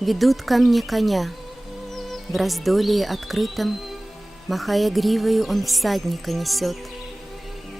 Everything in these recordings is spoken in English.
Ведут ко мне коня. В раздолье открытом, махая гривою, он всадника несет.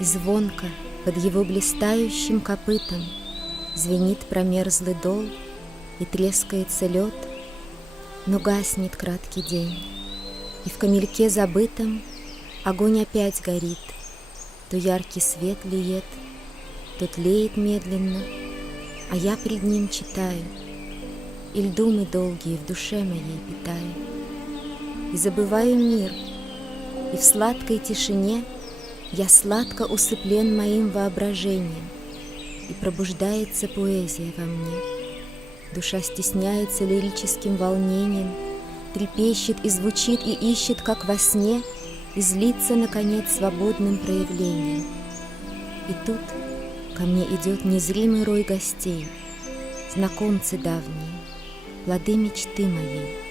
И звонко под его блистающим копытом звенит промерзлый дол, и трескается лед. Но гаснет краткий день, и в камельке забытом огонь опять горит. То яркий свет лиет, то тлеет медленно, а я пред ним читаю, и думы долгие в душе моей питаю. И забываю мир, и в сладкой тишине я сладко усыплен моим воображением, и пробуждается поэзия во мне. Душа стесняется лирическим волнением, трепещет и звучит и ищет, как во сне, и злится, наконец, свободным проявлением. И тут ко мне идет незримый рой гостей, знакомцы давние, плоды мечты моей.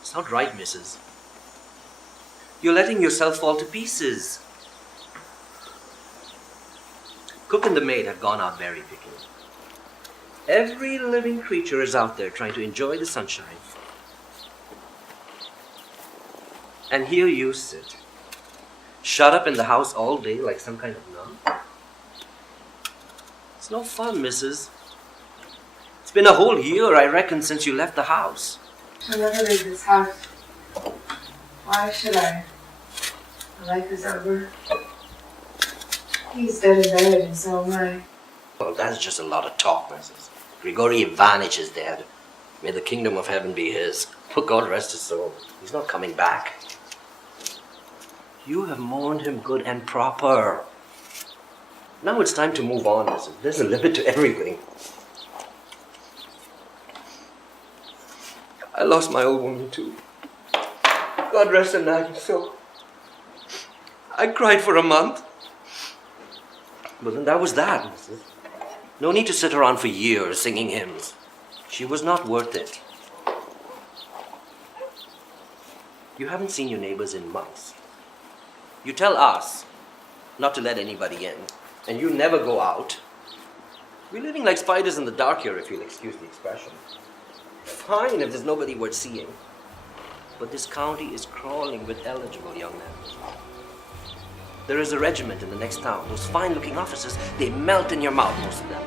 It's not right, Mrs. You're letting yourself fall to pieces. Cook and the maid have gone out berry picking. Every living creature is out there trying to enjoy the sunshine. And here you sit, shut up in the house all day like some kind of nun. It's no fun, Mrs. It's been a whole year, I reckon, since you left the house. I'll never leave this house. Why should I? My life is over. He's dead and buried, and so am I. Well, that's just a lot of talk, Mrs. Grigory Ivanitch is dead. May the kingdom of heaven be his. For God rest his soul. He's not coming back. You have mourned him good and proper. Now it's time to move on, Mrs. There's a limit to everything. I lost my old woman too. God rest her night, so I cried for a month. But then that was that, Mrs. No need to sit around for years singing hymns. She was not worth it. You haven't seen your neighbors in months. You tell us not to let anybody in, and you never go out. We're living like spiders in the dark here, if you'll excuse the expression. Fine if there's nobody worth seeing. But this county is crawling with eligible young men. There is a regiment in the next town. Those fine-looking officers, they melt in your mouth, most of them.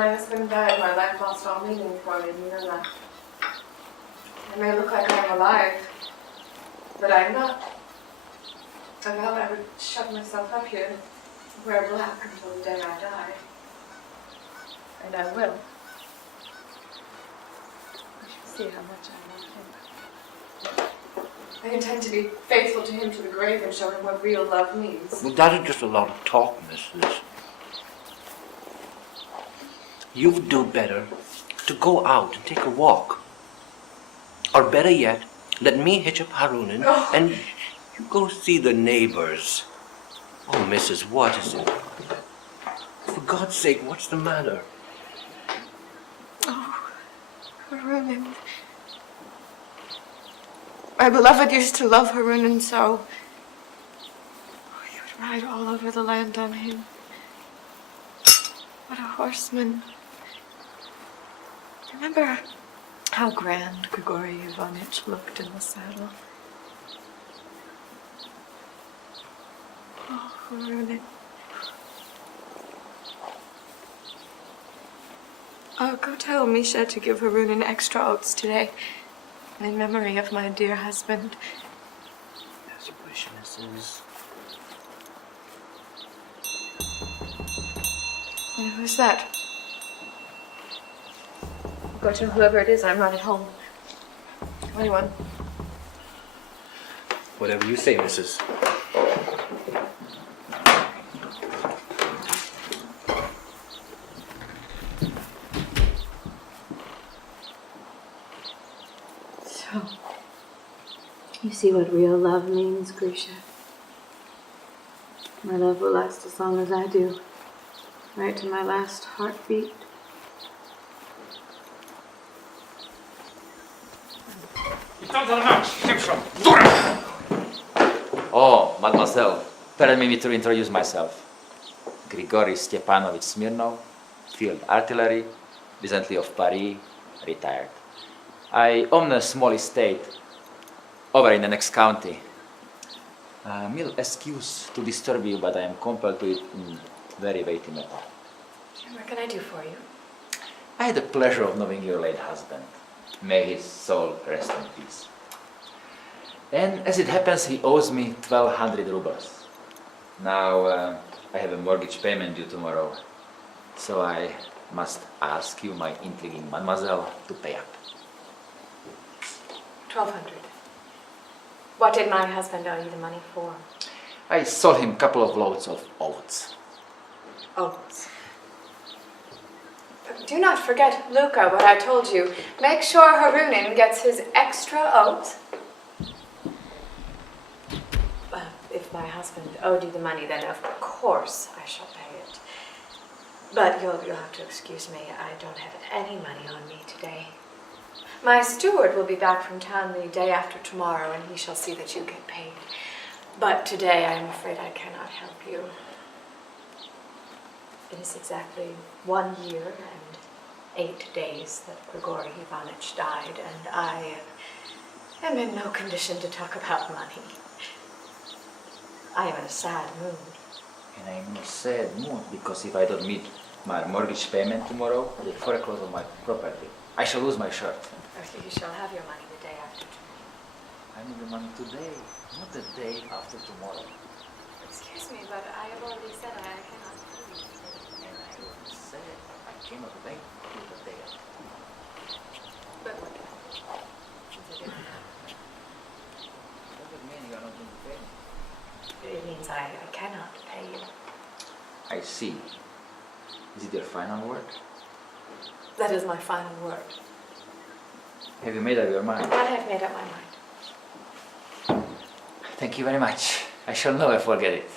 my husband died, my life lost all meaning for me, you know that. I may look like I'm alive, but I'm not. I vowed I would shut myself up here, wear black until the day I die. And I will. I shall see how much I love him. I intend to be faithful to him to the grave and show him what real love means. Well, that is just a lot of talk, Mrs. You would do better to go out and take a walk. Or better yet, let me hitch up Harunin and you go see the neighbors. Oh, Mrs., what is it? For God's sake, what's the matter? Oh, Harunin. My beloved used to love Harunin so. Oh, he would ride all over the land on him. What a horseman. Remember how grand Grigory Ivanitch looked in the saddle? Oh, Harunin. Oh, go tell Misha to give Harunin extra oats today, in memory of my dear husband. As you wish, Mrs. Who's that? Go to whoever it is, I'm not at home. Anyone? Whatever you say, Mrs. So, you see what real love means, Grisha. My love will last as long as I do, right to my last heartbeat. Oh, mademoiselle, permit me to introduce myself. Grigory Stepanovich Smirnov, field artillery, recently of Paris, retired. I own a small estate over in the next county. Mille excuse to disturb you, but I am compelled to it in very weighty matter. What can I do for you? I had the pleasure of knowing your late husband. May his soul rest in peace. And as it happens, he owes me 1,200 rubles. Now, I have a mortgage payment due tomorrow, so I must ask you, my intriguing mademoiselle, to pay up. 1,200. What did my husband owe you the money for? I sold him a couple of loads of oats. Oats. Do not forget, Luca, what I told you. Make sure Harunin gets his extra oats. If my husband owed you the money, then of course I shall pay it. But you'll have to excuse me. I don't have any money on me today. My steward will be back from town the day after tomorrow, and he shall see that you get paid. But today I am afraid I cannot help you. It is exactly 1 year and 8 days that Grigory Ivanitch died, and I am in no condition to talk about money. I am in a sad mood. And I'm in a sad mood because if I don't meet my mortgage payment tomorrow, the foreclosure of my property, I shall lose my shirt. Okay, you shall have your money the day after tomorrow. I need the money today, not the day after tomorrow. Excuse me, but I have already said I cannot pay you. And I already said I cannot pay you the day after tomorrow. But what can I do? Since I didn't have it. Does that mean you are not going to pay me? It means I cannot pay you. I see. Is it your final word? That is my final word. Have you made up your mind? I have made up my mind. Thank you very much. I shall never forget it.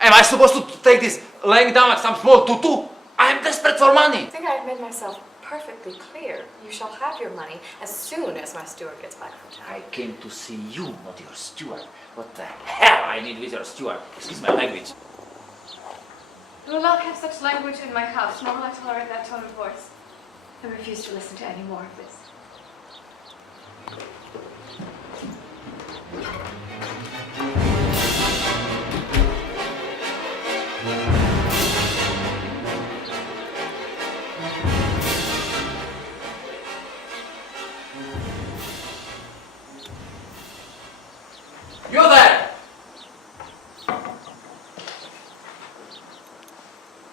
Am I supposed to take this laying down like some small tutu? I am desperate for money. I think I have made myself perfectly clear. You shall have your money as soon as my steward gets back from town. I came to see you, not your steward. What the hell I need with your steward? Excuse my language. I will not have such language in my house, nor will I tolerate that tone of voice. I refuse to listen to any more of this.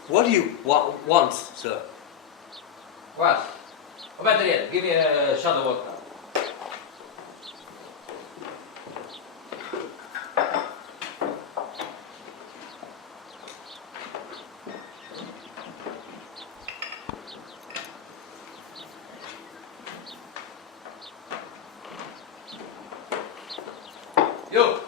What do you want, sir? What? Or better yet, give me a shot of vodka. You!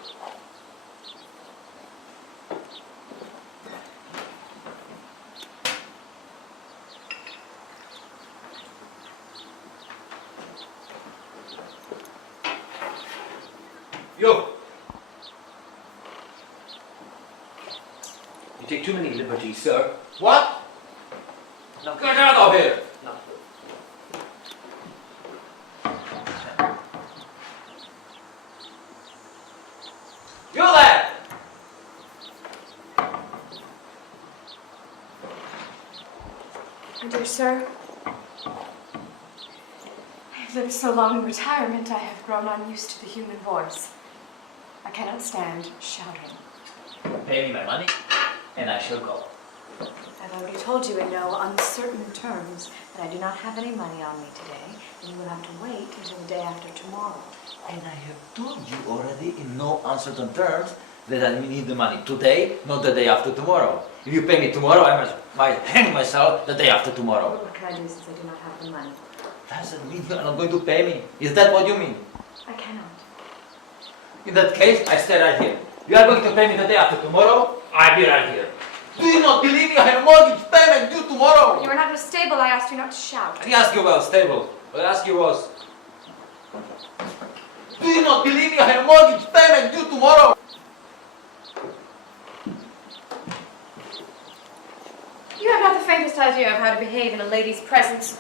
You! You take too many liberties, sir. What? No. Get out of here! No. You there! My dear sir, I have lived so long in retirement, I have grown unused to the human voice. I cannot stand shouting. Pay me my money, and I shall go. I've already told you in no uncertain terms that I do not have any money on me today, and you will have to wait until the day after tomorrow. And I have told you already in no uncertain terms that I need the money today, not the day after tomorrow. If you pay me tomorrow, I might hang myself the day after tomorrow. What can I do since I do not have the money? Doesn't mean you are not going to pay me. Is that what you mean? I cannot. In that case, I stay right here. You are going to pay me the day after tomorrow, I'll be right here. Do you not believe me? I have a mortgage payment due tomorrow. When you were not in a stable, I asked you not to shout. I didn't ask you about stable. What I asked you was, do you not believe me? I have a mortgage payment due tomorrow. You have not the faintest idea of how to behave in a lady's presence.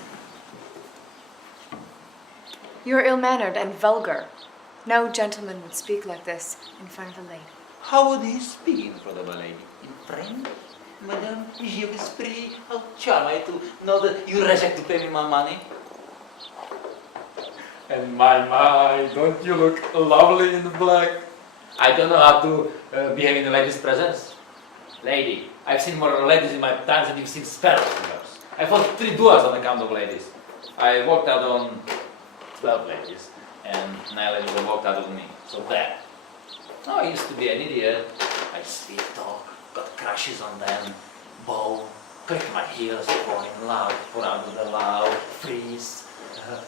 You are ill-mannered and vulgar. No gentleman would speak like this in front of a lady. How would he speak in front of a lady? In French? Madame, je vous prie, how charming to know that you reject to pay me my money. And my, don't you look lovely in black? I don't know how to behave in a lady's presence. Lady, I've seen more ladies in my time than you've seen sparrows in yours. I fought 3 duels on account of ladies. I walked out on 12 ladies, and 9 ladies have walked out on me. So there. Oh, I used to be an idiot. I sweet talk, got crushes on them, bow, click my heels, fall in love, pour out of the love, freeze,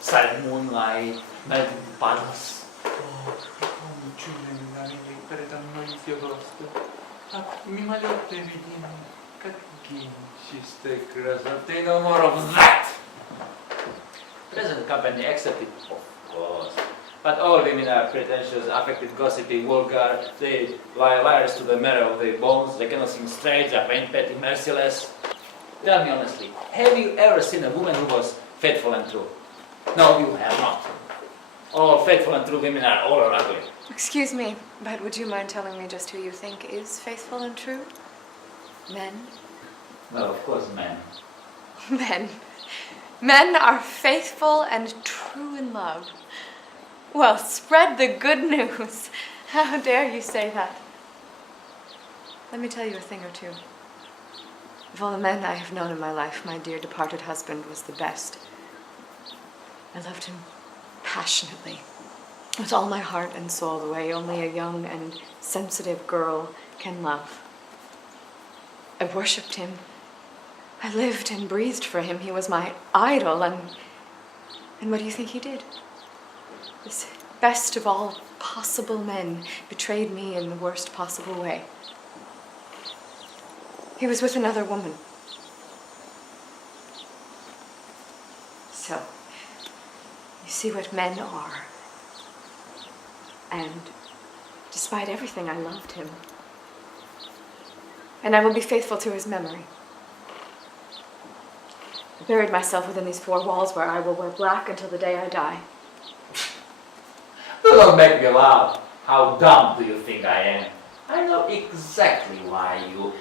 silent moonlight, melting puddles. Oh, come чудные намерения, передо мной все просто. Так мимолетные видения, какие чистые красоты, no more of that! Present company accepted, of course. But all women are pretentious, affected, gossipy, vulgar. They lie liars to the marrow of their bones. They cannot sing straight, they are vain, petty, merciless. Tell me honestly, have you ever seen a woman who was faithful and true? No, you have not. All faithful and true women are all ugly. Excuse me, but would you mind telling me just who you think is faithful and true? Men? Well, of course, men. Men. Men are faithful and true in love. Well, spread the good news. How dare you say that? Let me tell you a thing or two. Of all the men I have known in my life, my dear departed husband was the best. I loved him passionately, with all my heart and soul, the way only a young and sensitive girl can love. I worshipped him. I lived and breathed for him. He was my idol, and what do you think he did? This best of all possible men betrayed me in the worst possible way. He was with another woman. So, you see what men are. And despite everything, I loved him. And I will be faithful to his memory. I buried myself within these 4 walls where I will wear black until the day I die. Don't make me laugh. How dumb do you think I am? I know exactly why you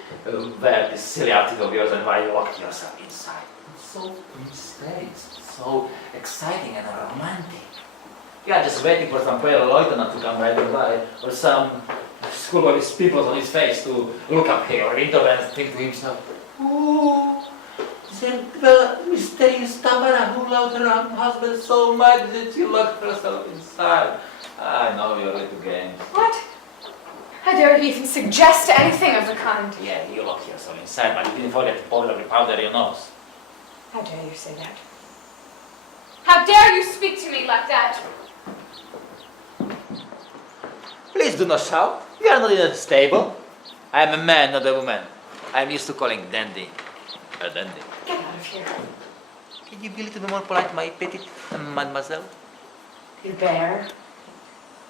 wear this silly outfit of yours and why you lock yourself inside. It's so mysterious, so exciting and romantic. You are just waiting for some pale lieutenant to come riding by, or some schoolboy with pimples on his face to look up here or window and think to himself, ooh, stay stubborn and hold out her husband so much that you locked herself inside. I know you're little games. What? How dare you even suggest anything of the kind? Yeah, you locked yourself inside, but you didn't forget to powder the powder your nose. How dare you say that? How dare you speak to me like that? Please do not shout. We are not in a stable. I am a man, not a woman. I am used to calling dandy a dandy. Get out of here. Can you be a little bit more polite, my petite mademoiselle? You bear.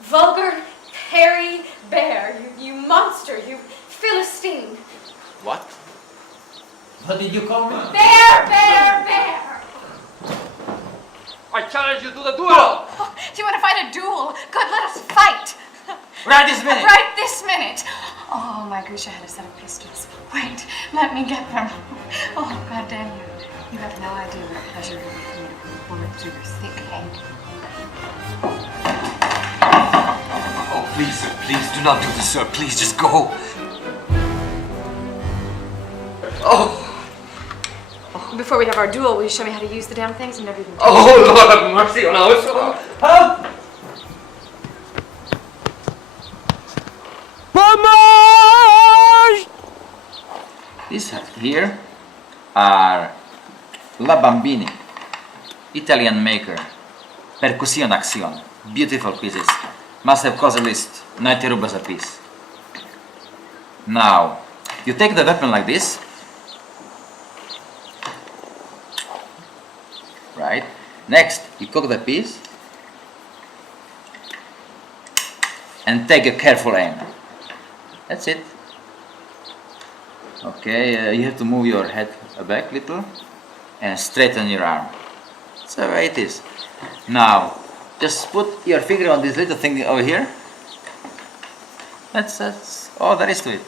Vulgar, hairy bear. You monster. You Philistine. What? What did you call me? Bear, bear, bear. I challenge you to the duel! Oh, do you want to fight a duel? Good, let us fight. Right this minute! Right this minute. Oh, my goose, I had a set of pistols. Wait, let me get them. Oh, God damn you. You have no idea what a pleasure it would be for me to put a bullet through your thick head. Oh, please, sir, please, do not do this, sir. Please, just go. Oh! Before we have our duel, will you show me how to use the damn things? I've never even Oh, Lord have mercy on our soul. Help! These here are La Bambini, Italian maker, percussion action, beautiful pieces. Must have cost at least 90 rubles a piece. Now, you take the weapon like this, right? Next, you cock the piece and take a careful aim. That's it. Okay, you have to move your head back a little and straighten your arm. That's the way it is. Now, just put your finger on this little thing over here. That's all there is to it.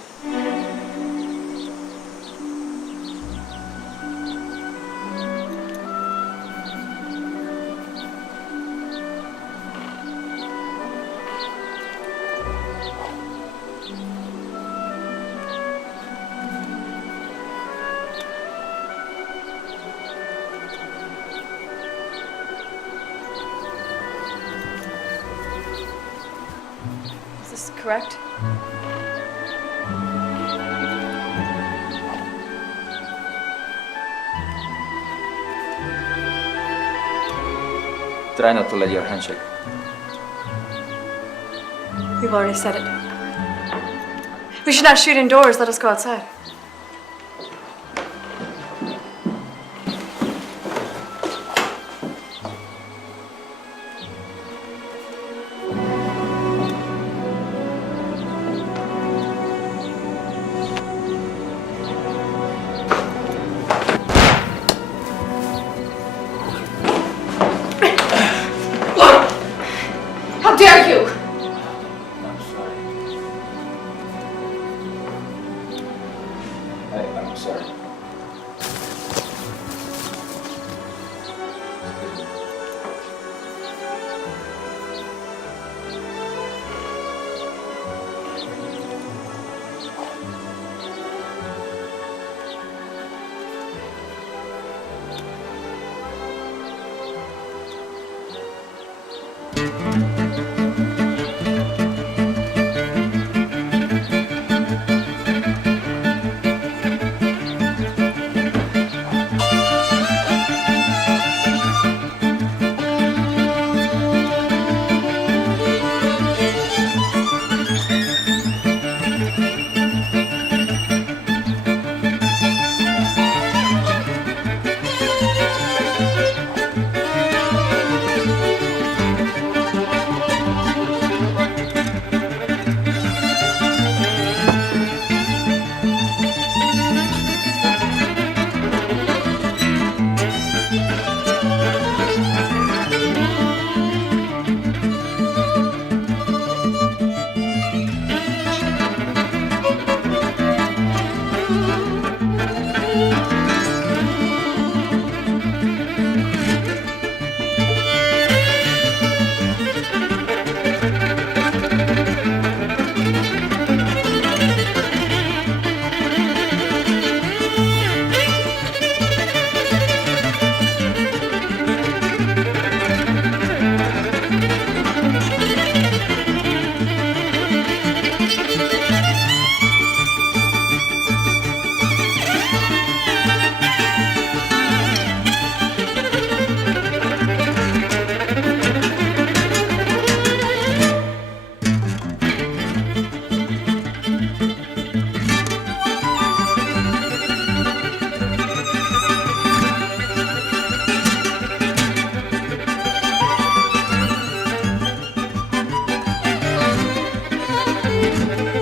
Is this correct? Try not to let your hand shake. You've already said it. We should not shoot indoors. Let us go outside. How dare you! I'm sorry. I'm sorry. Thank you.